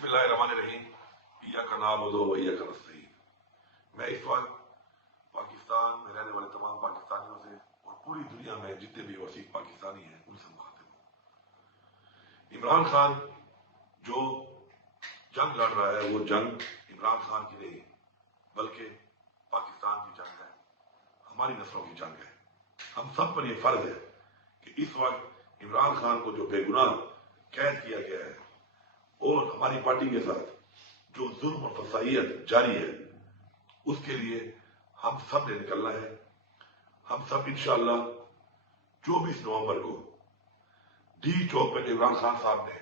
बिस्मिल्लाहिर्रहमानिर्रहीम। इय्याका नअबुदु व इय्याका नस्तईन। मैं इस वक्त पाकिस्तान में रहने वाले तमाम पाकिस्तानियों से और पूरी दुनिया में जितने भी वसीक पाकिस्तानी हैं उनसे मुखातिब हूँ। इमरान खान जो जंग लड़ रहा है वो जंग इमरान खान की नहीं बल्कि पाकिस्तान की जंग है, हमारी नस्लों की जंग है। हम सब पर यह फर्ज है कि इस वक्त इमरान खान को जो बेगुनाह कैद किया गया है और हमारी पार्टी के साथ जो जुल्म और फसाइयत जारी है उसके लिए हम सब ने निकलना है। हम सब इंशाअल्लाह 24 नवंबर को डी चौक पर इमरान खान साहब ने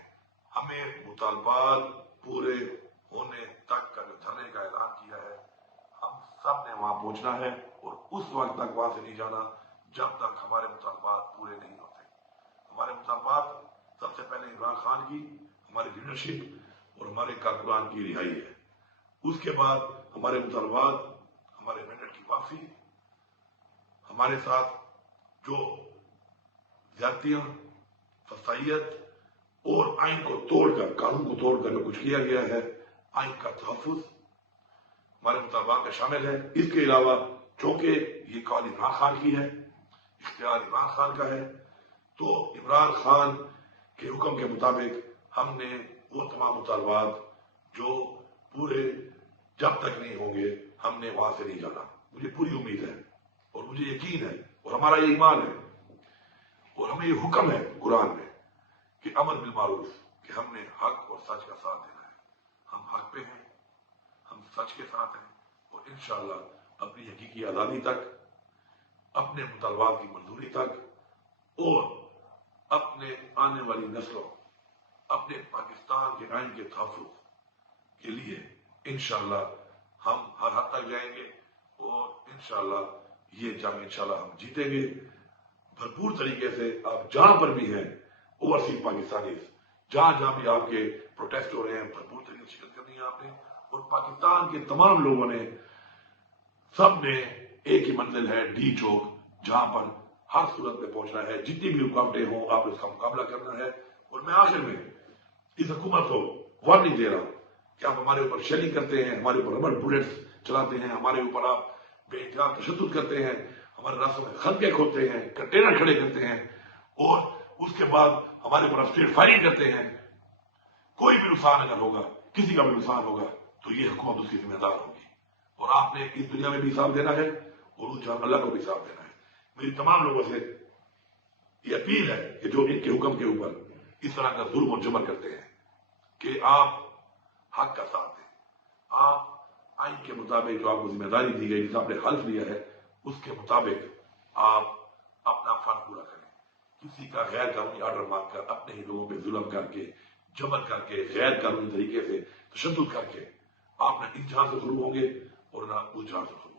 हमें मुतालबात पूरे होने तक का जो धरने का ऐलान किया है, हम सब ने वहां पहुंचना है और उस वक्त तक वहां से नहीं जाना जब तक हमारे मुतालबात पूरे नहीं होते। हमारे मुतालबात सबसे पहले इमरान खान की, हमारी लीडरशिप और हमारे कारकुनान की रिहाई है। उसके बाद हमारे मुतालबात, हमारे मेंडेट की वापसी, हमारे साथ जो ज्यादतियां, फसाइयत और आइन को तोड़कर, कानून को तोड़कर जो कुछ किया गया है, आइन का तहफ्फुज हमारे मुतालबात में शामिल है। इसके अलावा चूंकि ये कॉल इमरान खान की है, इख्तियार इमरान खान का है, तो इमरान खान के हुक्म के मुताबिक हमने वो तमाम मुतालबात जो पूरे जब तक नहीं होंगे हमने वहां से नहीं जाना। मुझे पूरी उम्मीद है और मुझे यकीन है और हमारा ये ईमान है और हमें ये हुक्म है कुरान में कि अमर बिल मारूफ, कि हमने हक और सच का साथ देना है। हम हक पे हैं, हम सच के साथ हैं और इंशाअल्लाह अपनी हकीकी आजादी तक, अपने मुतालबात की मंजूरी तक और अपने आने वाली नस्लों, अपने पाकिस्तान के आइन के तहफ्फुज के लिए इंशाअल्लाह हम हर हद तक जाएंगे और इंशाअल्लाह ये जंग इंशाअल्लाह हम जीतेंगे भरपूर तरीके से। आप जहां पर भी हैं ओवरसीज पाकिस्तानी, जहां जहां भी आपके प्रोटेस्ट हो रहे हैं, भरपूर तरीके से शिरकत करनी है आपने। और पाकिस्तान के तमाम लोगों ने, सब ने एक ही मंजिल है, डी चौक, जहां पर हर सूरत में पहुंचना है। जितनी भी रुकावटें हों आपने उसका मुकाबला करना है। और मैं आखिर में इस हुकूमत को वार्निंग दे रहा हूं कि आप हमारे ऊपर शेलिंग करते हैं, हमारे ऊपर रबर बुलेट्स चलाते हैं, हमारे ऊपर आप बेइंतहा तशद्दुद करते हैं, हमारे रास्तों में खंदके खोदते हैं, कंटेनर खड़े करते हैं और उसके बाद हमारे ऊपर स्ट्रेट फायरिंग करते हैं। कोई भी नुकसान अगर होगा, किसी का भी नुकसान होगा, तो ये हुकूमत उसकी जिम्मेदार होगी और आपने इस दुनिया में भी हिसाब देना है और उस जहां अल्लाह को भी हिसाब देना है। मेरी तमाम लोगों से ये अपील है कि जो इनके हुक्म के ऊपर इस तरह का जुल्म और जबर करते हैं कि आप हक का साथ दें, आप आइन के मुताबिक जो आपको जिम्मेदारी दी गई, जिसे आपने हल्फ लिया है, उसके मुताबिक आप अपना फर्ज पूरा करें। किसी का गैर कानूनी ऑर्डर मांगकर, अपने ही लोगों पर जुल्म करके, जबर करके, गैर कानूनी तरीके से तशद्दुद करके आप न इस जहां से शुरू होंगे और न उस जहां से शुरू